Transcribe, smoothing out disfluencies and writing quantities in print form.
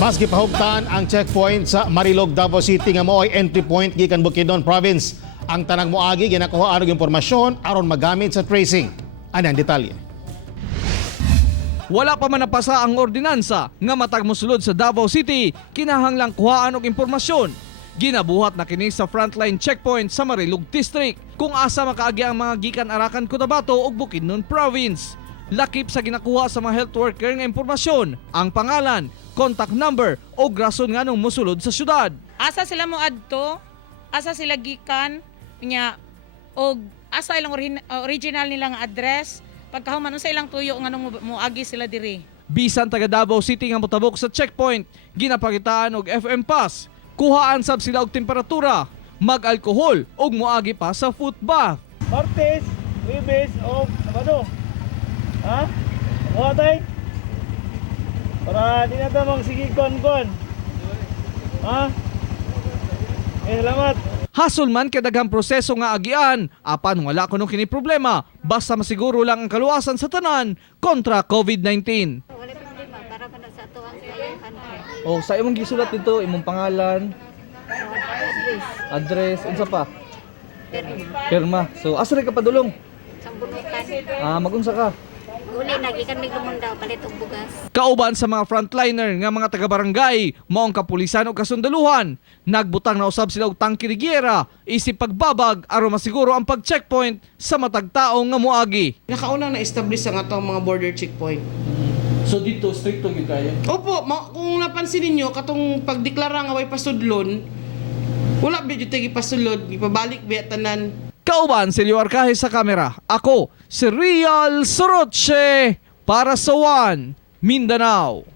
Mas gipahugtan ang checkpoint sa Marilog, Davao City nga mo'y entry point gikan Bukidnon Province. Ang tanang Moagi ginakuhaan og impormasyon aron magamit sa tracing. Ano ang detalye? Wala pa man napasa ang ordinansa nga matag mosulod sa Davao City, kinahanglang kuhaan og impormasyon. Ginabuhat na kini sa frontline checkpoint sa Marilog District kung asa makaagi ang mga gikan Arakan, Cotabato ug Bukidnon Province. Lakip sa ginakuha sa mga health worker nga impormasyon, ang pangalan, contact number o rason nga nung mosulod sa syudad. Asa sila mo adto, asa sila gikan, nya og asa ilang original nilang address, pagkahuman sa ilang tuyo nga nung moagi sila diri. Bisan taga Davao City nga motabok sa checkpoint, ginapakitaan og FM pass, kuhaan sab sila og temperatura, mag-alkohol og moagi pa sa foot bath. Martes, Webes o Sabado. Ha? Mga tay? Para di na ito magsigig kon-kon. Ha? Salamat. Hasol man kay daghang proseso nga agian, apan wala kuno kini problema, basta masiguro lang ang kaluwasan sa tanan kontra COVID-19. Wala problema para man sa ato ang kayahan. Oh, sa imong gisulat dito, imong pangalan, address, unsa pa? Pirma. So, asa rin ka padulong? Sambunutan. Magunsa ka? Uli nagikan mig lumundaw palit og bugas. Kauban sa mga frontliner nga mga taga-barangay, maong kapulisan o kasundaluhan, nagbutang na usab sila og tangke rigyera, isip pagbabag aron masiguro ang pag-checkpoint sa matag tawo nga moagi. Nakaunang na-establish ang atong mga border checkpoint. So dito stricto gyud kayo. Opo, kung napansin ninyo katong pagdeklara nga way pasudlon, wala ba jud tay gipasulod, gipabalik ba tanan. Kauban si Leo Arcaje sa kamera. Ako, si Real Soroche para sa One Mindanao.